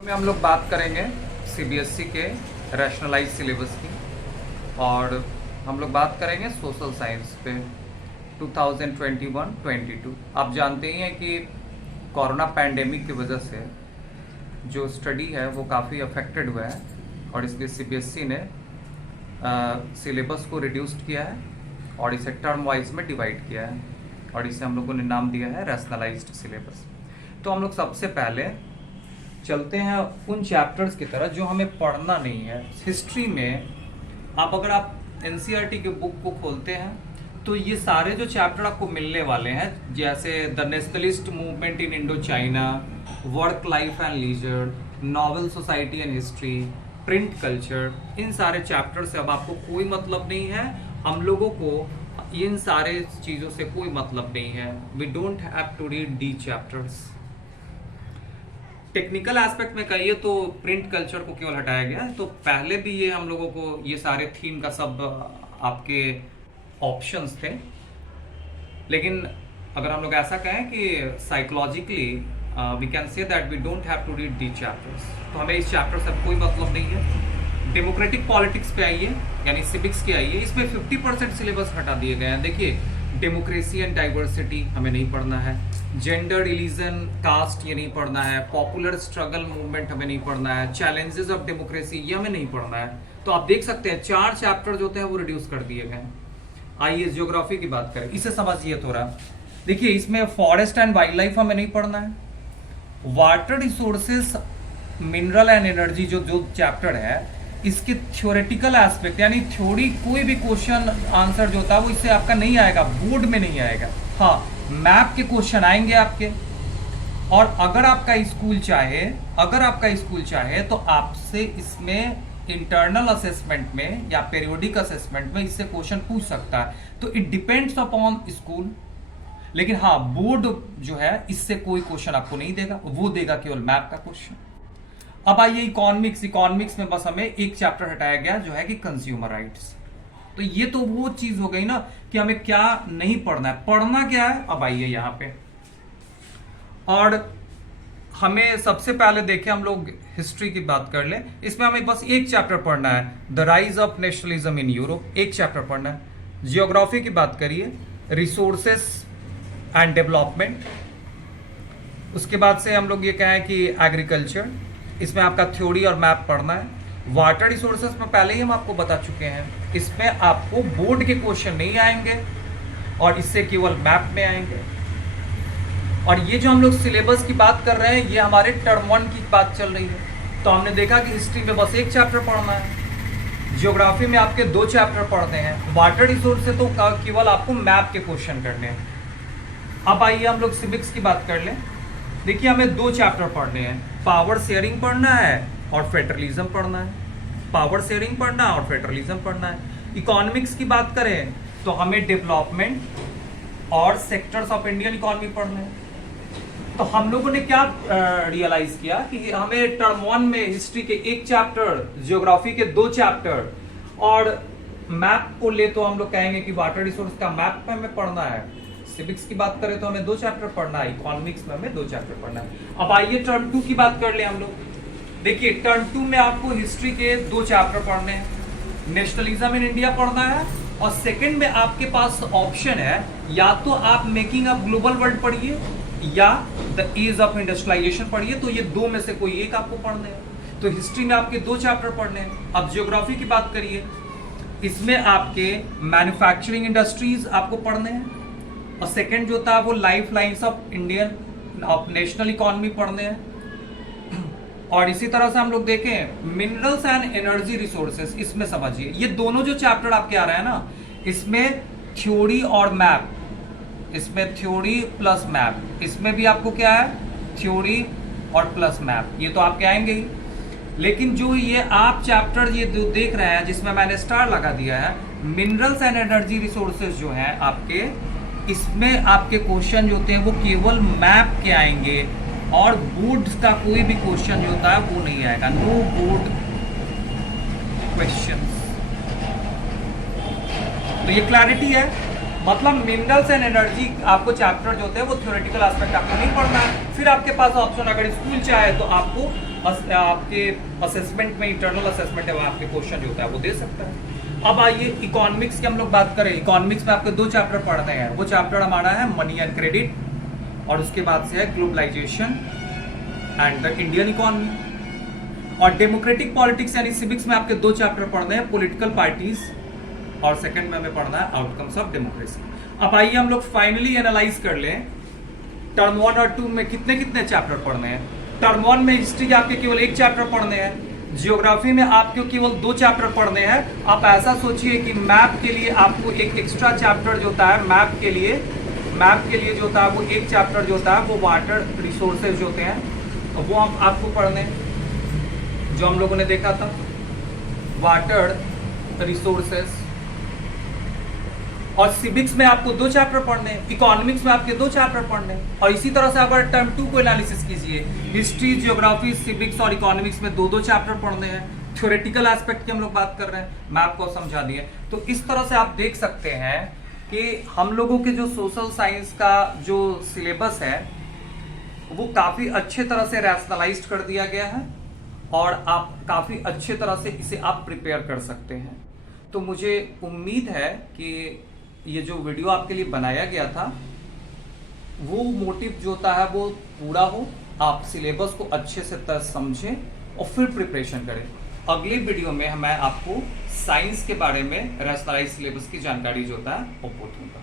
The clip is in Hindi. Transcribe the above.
में हम लोग बात करेंगे सीबीएसई के रैशनलाइज सिलेबस की, और हम लोग बात करेंगे सोशल साइंस पे 2021-22। आप जानते ही हैं कि कोरोना पैंडेमिक की वजह से जो स्टडी है वो काफ़ी अफेक्टेड हुआ है, और इसलिए सीबीएसई ने सिलेबस को रिड्यूस्ड किया है और इसे टर्म वाइज में डिवाइड किया है, और इसे हम लोगों ने नाम दिया है रैशनलाइज्ड सिलेबस। तो हम लोग सबसे पहले चलते हैं उन चैप्टर्स की तरह जो हमें पढ़ना नहीं है। हिस्ट्री में अगर आप एनसीईआरटी के बुक को खोलते हैं तो ये सारे जो चैप्टर आपको मिलने वाले हैं, जैसे the nationalist movement in Indo China, work life and leisure, novel society and history, print culture, इन सारे चैप्टर से अब आपको कोई मतलब नहीं है। हम लोगों को इन सारे चीज़ों से कोई मतलब नहीं है। We don't have to read the chapters. Technical aspect में कहिए तो प्रिंट कल्चर को केवल हटाया गया है। तो पहले भी ये हम लोगों को ये सारे थीम का सब आपके ऑप्शंस थे, लेकिन अगर हम लोग ऐसा कहें कि psychologically we can say that we don't have to read the chapters, तो हमें इस चैप्टर से कोई मतलब नहीं है। डेमोक्रेटिक पॉलिटिक्स पे आइए, यानी सिविक्स के आइए, इसमें 50% सिलेबस हटा दिए गए हैं। देखिए, डेमोक्रेसी एंड डाइवर्सिटी हमें नहीं पढ़ना है, जेंडर, रिलीजन, कास्ट ये नहीं पढ़ना है, पॉपुलर स्ट्रगल मूवमेंट हमें नहीं पढ़ना है, चैलेंजेस ऑफ डेमोक्रेसी ये हमें नहीं पढ़ना है। तो आप देख सकते हैं 4 चैप्टर जो होते हैं वो रिड्यूस कर दिए गए हैं। आइए ज्योग्राफी की बात करें, इसे समझिए थोड़ा। देखिए, इसमें फॉरेस्ट एंड वाइल्ड लाइफ हमें नहीं पढ़ना है। Water resources, mineral and energy जो चैप्टर है, इसके थ्योरेटिकल एस्पेक्ट यानी थ्योरी, कोई भी क्वेश्चन आंसर जो होता है वो इससे आपका नहीं आएगा, बोर्ड में नहीं आएगा। हाँ, मैप के क्वेश्चन आएंगे आपके, और अगर आपका स्कूल चाहे तो आपसे इसमें इंटरनल असेसमेंट में या पीरियोडिक असेसमेंट में इससे क्वेश्चन पूछ सकता है। तो इट डिपेंड्स अपॉन स्कूल, लेकिन हाँ, बोर्ड जो है इससे कोई क्वेश्चन आपको नहीं देगा, वो देगा केवल मैप का क्वेश्चन। अब आइए इकोनॉमिक्स में बस हमें एक चैप्टर हटाया गया जो है कि कंज्यूमर राइट्स। तो ये तो वो चीज हो गई ना कि हमें क्या नहीं पढ़ना है, पढ़ना क्या है। अब आइए यहाँ पे, और हमें सबसे पहले देखें, हम लोग हिस्ट्री की बात कर लें। इसमें हमें बस एक चैप्टर पढ़ना है, the rise of nationalism in Europe, एक चैप्टर पढ़ना है। जियोग्राफी की बात करिए, रिसोर्सेस एंड डेवलपमेंट। उसके बाद से हम लोग ये कहें कि एग्रीकल्चर, इसमें आपका थ्योरी और मैप पढ़ना है। वाटर रिसोर्सेस में पहले ही हम आपको बता चुके हैं, इसमें आपको बोर्ड के क्वेश्चन नहीं आएंगे और इससे केवल मैप में आएंगे। और ये जो हम लोग सिलेबस की बात कर रहे हैं, ये हमारे टर्म 1 की बात चल रही है। तो हमने देखा कि हिस्ट्री में बस एक चैप्टर पढ़ना है, जियोग्राफी में आपके 2 चैप्टर पढ़ने हैं, वाटर रिसोर्स से तो केवल आपको मैप के क्वेश्चन करने हैं। अब आइए हम लोग सिविक्स की बात कर लें। देखिए, हमें 2 चैप्टर पढ़ने हैं, पावर शेयरिंग पढ़ना है और फेडरलिज्म पढ़ना है। पावर शेयरिंग पढ़ना और फेडरलिज्म पढ़ना है। इकोनॉमिक्स की बात करें तो हमें डेवलपमेंट और सेक्टर्स ऑफ इंडियन इकोनॉमी पढ़ना है। तो हम लोगों ने क्या रियलाइज किया कि हमें टर्म 1 में हिस्ट्री के 1 चैप्टर, जियोग्राफी के 2 चैप्टर, और मैप को ले तो हम लोग कहेंगे कि वाटर रिसोर्स का मैप में हमें पढ़ना है। सिविक्स की बात करें तो हमें 2 चैप्टर पढ़ना है, इकोनॉमिक्स में हमें 2 चैप्टर पढ़ना है। अब आइए टर्म 2 की बात कर ले हम लोग। देखिए, टर्म 2 में आपको हिस्ट्री के 2 चैप्टर पढ़ने हैं, नेशनलिज्म इन इंडिया पढ़ना है, और सेकंड में आपके पास ऑप्शन है, या तो आप मेकिंग अप ग्लोबल वर्ल्ड पढ़िए या द एज ऑफ इंडस्ट्रियलाइजेशन पढ़िए। तो ये 2 में से कोई एक आपको पढ़ने हैं। तो हिस्ट्री में आपके 2 चैप्टर पढ़ने हैं। अब जियोग्राफी की बात करिए, इसमें आपके मैन्युफैक्चरिंग इंडस्ट्रीज आपको पढ़ने हैं, और सेकंड जो था वो life lines of Indian of national economy पढ़ने हैं। और इसी तरह से हम लोग देखें मिनरल्स एंड एनर्जी रिसोर्सेस, इसमें समझिए ये दोनों जो चैप्टर आपके आ रहे हैं ना, इसमें थ्योरी और मैप, इसमें थ्योरी प्लस मैप, इसमें भी आपको क्या है, थ्योरी और प्लस मैप, ये तो आपके आएंगे ही। लेकिन जो ये आप चैप्टर ये देख रहे हैं जिसमें मैंने स्टार लगा दिया है, मिनरल्स एंड एनर्जी रिसोर्सेज जो हैं आपके, इसमें आपके क्वेश्चन जो होते हैं वो केवल मैप के आएंगे, और बोर्ड का कोई भी क्वेश्चन जो होता है वो नहीं आएगा। No board question. तो ये क्लैरिटी है। मतलब मिनरल्स एंड एनर्जी आपको चैप्टर जो होते हैं वो थ्योरेटिकल एस्पेक्ट आपको नहीं पढ़ना है। फिर आपके पास ऑप्शन, अगर स्कूल चाहे तो आपको आपके असेसमेंट में, इंटरनल असेसमेंट है, वो आपके क्वेश्चन जो होता है वो दे सकता है। अब आइए इकोनॉमिक्स की हम लोग बात करें। इकोनॉमिक्स में आपके 2 चैप्टर पढ़ने हैं। वो चैप्टर हमारा है मनी एंड क्रेडिट, और उसके बाद से है globalisation and the Indian economy. और डेमोक्रेटिक पॉलिटिक्स यानी सिविक्स में आपके 2 चैप्टर पढ़ने हैं, पॉलिटिकल पार्टीज, और सेकंड में हमें पढ़ना है आउटकम्स ऑफ डेमोक्रेसी। अब आइए हम लोग फाइनली एनालाइज कर लें टर्म 1 और 2 में कितने कितने चैप्टर पढ़ने हैं। टर्म 1 में हिस्ट्री के आपके केवल 1 चैप्टर पढ़ने हैं। जियोग्राफी में आपको केवल 2 चैप्टर पढ़ने हैं। आप ऐसा सोचिए कि मैप के लिए आपको एक एक्स्ट्रा चैप्टर जो होता है, मैप के लिए जो होता है वो एक चैप्टर जो होता है वो वाटर रिसोर्सेज जो होते हैं, वो आपको पढ़ने हैं, जो हम लोगों ने देखा था वाटर रिसोर्सेज। और सिविक्स में आपको 2 चैप्टर पढ़ने हैं, इकोनॉमिक्स में आपके 2 चैप्टर पढ़ने हैं। और इसी तरह से अगर टर्म 2 को एनालिसिस कीजिए, हिस्ट्री, जियोग्राफी, सिविक्स और इकोनॉमिक्स में 2-2 चैप्टर पढ़ने हैं। थ्योरेटिकल एस्पेक्ट की हम लोग बात कर रहे हैं, मैं आपको समझा दिए। तो इस तरह से आप देख सकते हैं कि हम लोगों के जो सोशल साइंस का जो सिलेबस है वो काफ़ी अच्छे तरह से रैशनलाइज कर दिया गया है, और आप काफ़ी अच्छे तरह से इसे आप प्रिपेयर कर सकते हैं। तो मुझे उम्मीद है कि ये जो वीडियो आपके लिए बनाया गया था वो मोटिव जो होता है वो पूरा हो, आप सिलेबस को अच्छे से समझें और फिर प्रिपरेशन करें। अगली वीडियो में मैं आपको साइंस के बारे में रैशनलाइज्ड सिलेबस की जानकारी जो होता है वो दूंगा।